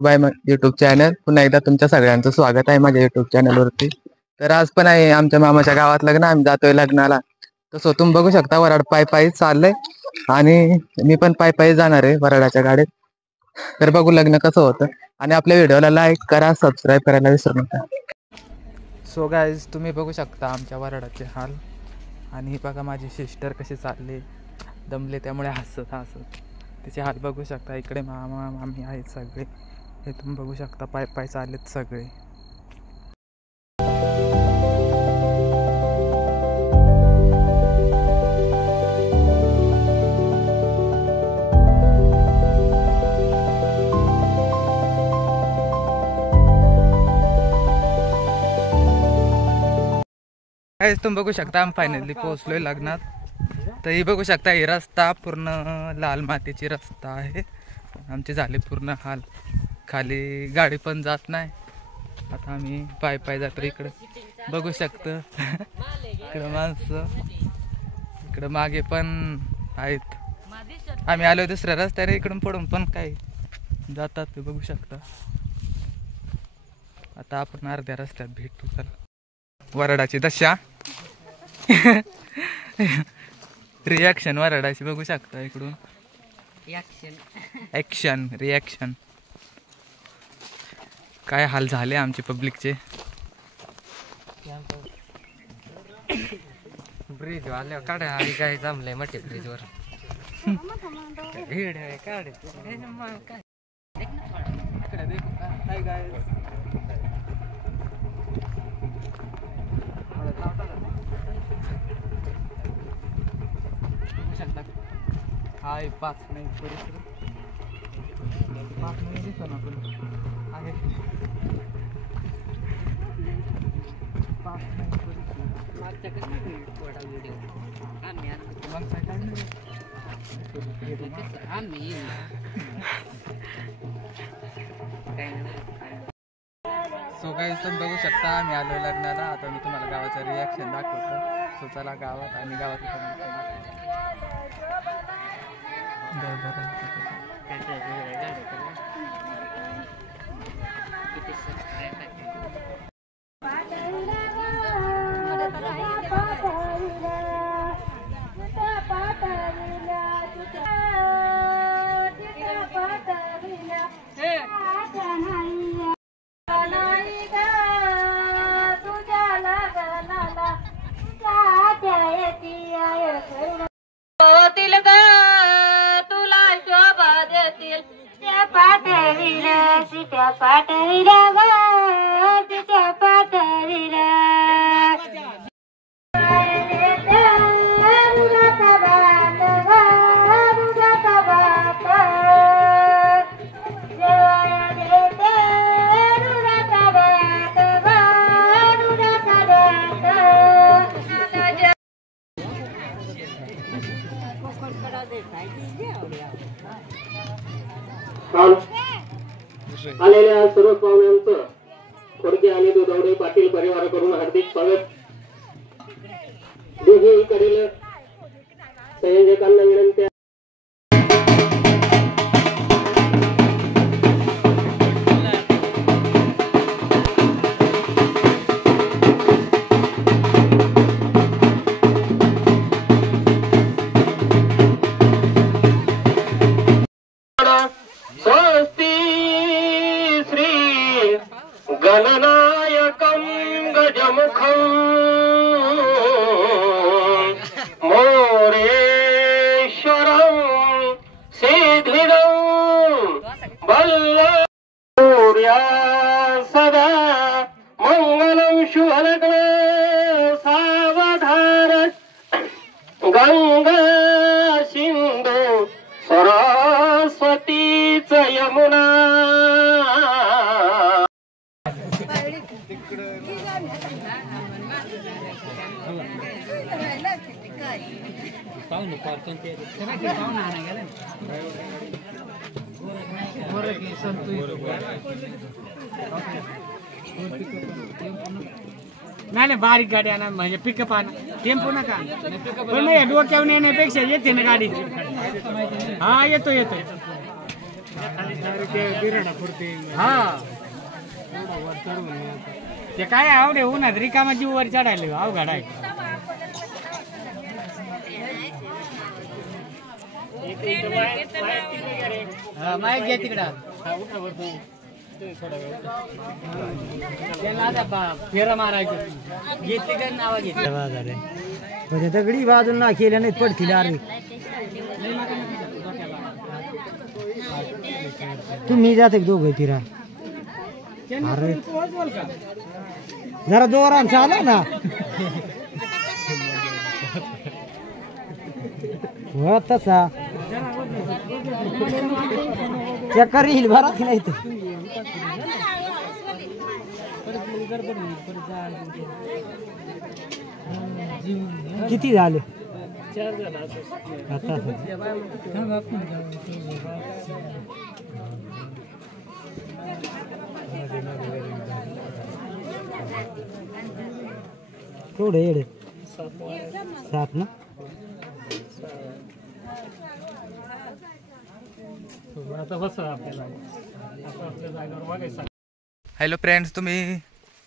Bye YouTube channel. पुन्हा एकदा तुमच्या सगळ्यांचं स्वागत आहे माझ्या युट्यूब चॅनलवरती. तर आज पण आहे आमच्या मामाच्या गावात लग्न, आम्ही जातोय लग्नाला. तसं तुम्ही बघू शकता वराड पायी पायी चाललंय आणि मी पण पायी पायी जाणार आहे वराडाच्या गाडीत. तर बघू लग्न कसं होतं आणि आपल्या व्हिडिओला लाईक करा, सबस्क्राईब करायला विसरू नका. सो गाईज, तुम्ही बघू शकता आमच्या वराडाचे हाल. आणि ही बघा माझी सिस्टर कशी चालले, दमले त्यामुळे हसत हसत तिचे हाल बघू शकता. इकडे मामा मामी आहेत सगळे, हे तुम्ही बघू शकता पाय पाय चाललेत सगळे. तुम्ही बघू शकता आम्ही फायनली पोहोचलोय लग्नात. तर ही बघू शकता ही रस्ता पूर्ण लाल मातीची रस्ता आहे. आमचे झाले पूर्ण हाल, खाली गाडी पण जात नाही. आता आम्ही पाय पाय जातो. इकडं बघू शकतं इकडं माणसं, इकडं मागे पण आहेत. आम्ही आलो दुसऱ्या रस्त्याने, इकडून पडून पण काय जातात ते बघू शकता. आता आपण अर्ध्या रस्त्यात भेटू. चला, वराडाची दशा रिॲक्शन वराडाची बघू शकता. इकडून ॲक्शन रिॲक्शन काय हाल झाले आमचे पब्लिकचे. ब्रिज वाल्या काढा आणि काय जमलंय मोठे ब्रिजवर भीड आहे काढ. हाय 5 नाही परिसर 5 नाही दिसत ना पण आहे 5 नाही परिसर. मागच्या कसं थोडा व्हिडिओ आम्ही आम्ही सो गाईज, तुम्ही बघू शकता आम्ही आलो लग्नाला. आता मी तुम्हाला गावाचं रिॲक्शन दाखवतो. सो चला गावात आणि गावात आलेल्या सर्व पाहुण्यांचं खोडके आणि दुधवडे पाटील परिवाराकडून हार्दिक स्वागत. दोन्हीकडील संयोजकांना विनंती आहे. गणनायकं गजमुखं मोरेश्वरं सिद्धिदं बल्लूर्या सदा मंगलं शुभलग्न सावधान गंगा सिंधू सरस्वतीच यमुना. नाही बारीक गाडी आणा म्हणजे पिकअप आणा, टेम्पो नका. पण नाही डोक्यावर येण्यापेक्षा येते ना गाडी. हा येतो येतो. हा ते काय आवडे उन्हात रिकामा जीव वर चढायला अवघड आहे. माईक घ्या तिकडं फेरा मारायचं घेतली का नावा घेतली दगडी बाजून ना केल्या नाही पडतील अरे तुम्ही जाते दोघं फिरा अरे जरा जोरान चालव ना हो तसा चक्कर येईल बरा की नाही तर किती झाले आता केवढे येडे 7 ना हॅलो फ्रेंड्स, तुम्ही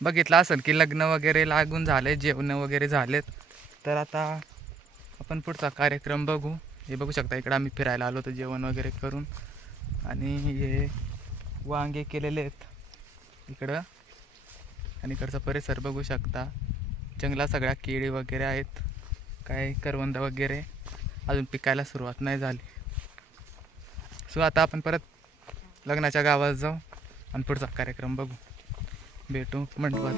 बघितलं असेल की लग्न वगैरे लागून झाले, जेवण वगैरे झालेत. तर आता आपण पुढचा कार्यक्रम बघू. हे बघू शकता इकडं आम्ही फिरायला आलो होतो जेवण वगैरे करून. आणि हे वांगे केलेले आहेत इकडं. आणि इकडचा परिसर बघू शकता. जंगलात सगळ्या केळी वगैरे आहेत, काय करवंद वगैरे अजून पिकायला सुरुवात नाही झाली. सो आता आपण परत लग्नाच्या गावात जाऊ आणि पुढचा कार्यक्रम बघू. भेटू मंडपात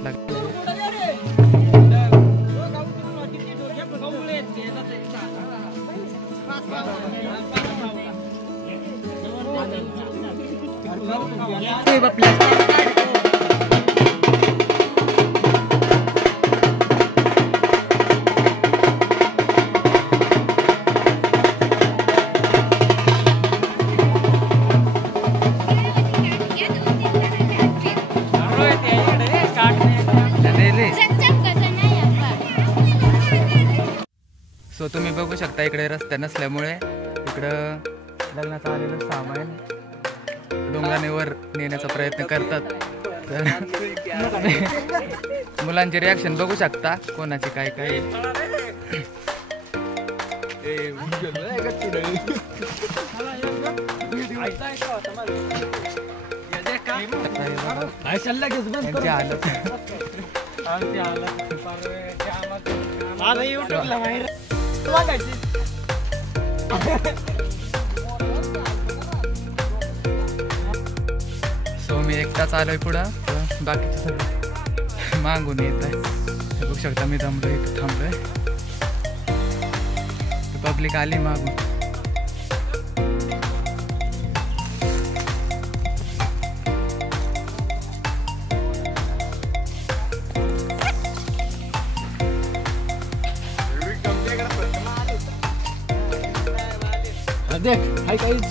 सो तुम्ही बघू शकता इकडे रस्ते नसल्यामुळे इकडं लग्नाचं आलेलं सामान डोंगराने वर नेण्याचा प्रयत्न करतात. तर मुलांचे रिॲक्शन बघू शकता कोणाचे काय काय. सो मी एकटाच आलोय पुढं, बाकीचे सगळं मागून येत आहे. बघू शकता मी जमलोय, इथं थांबलोय. पब्लिक आली मागून. देख हाय काहीच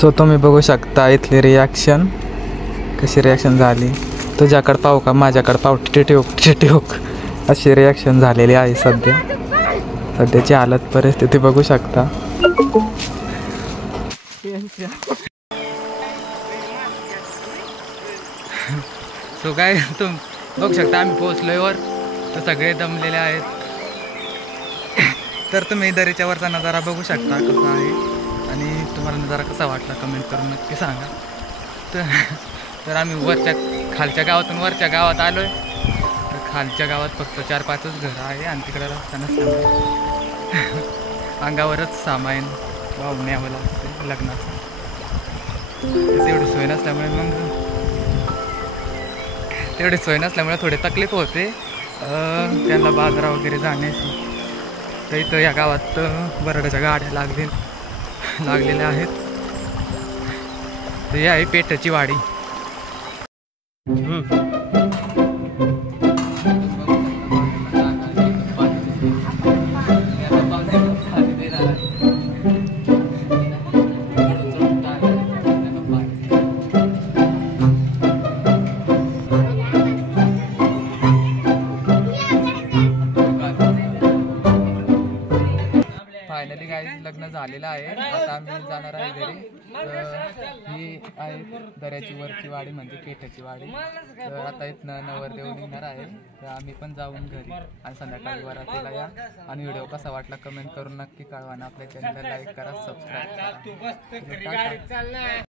सो तुम्ही बघू शकता इथली रिॲक्शन कशी रिॲक्शन झाली. तुझ्याकडे पाहू का, माझ्याकडे पाहू, टिटिओक अशी रिॲक्शन झालेली आहे सध्याची हालत परिस्थिती बघू शकता. सो काय तुम्ही बघू शकता आम्ही पोहोचलोय वर, तर सगळे दमलेले आहेत. तर तुम्ही दरीच्या वरचा नजारा बघू शकता कसा आहे आणि तुम्हाला नजारा कसा वाटला कमेंट करून नक्की सांगा. तर आम्ही खालच्या गावातून वरच्या गावात आलो आहे. तर खालच्या गावात फक्त 4-5च घरं आहे आणि तिकडे रस्ता नसल्यामुळे अंगावरच सामान वाहून न्यावं लागतं लग्नाचं. तेवढी सोय नसल्यामुळे थोडी तकलीफ होते त्यांना बाजारा वगैरे जाण्याची. तर इथं या गावात बरडाच्या गाड्या लागलेल्या आहेत. तर ही आहे पेठाची वाडी. फायनली गाईज लग्न झालेलं आहे. आता आम्ही जाणार आहे घरी. तर ही आहे दऱ्याची वरची वाडी म्हणजे पेठाची वाडी. तर आता इथनं नवरदेव निघणार आहे. तर आम्ही पण जाऊन घरी आणि संध्याकाळी वरातीला या. आणि व्हिडिओ कसा वाटला कमेंट करून नक्की कळवा. आपल्या चॅनलला लाईक करा, सबस्क्राईब करा.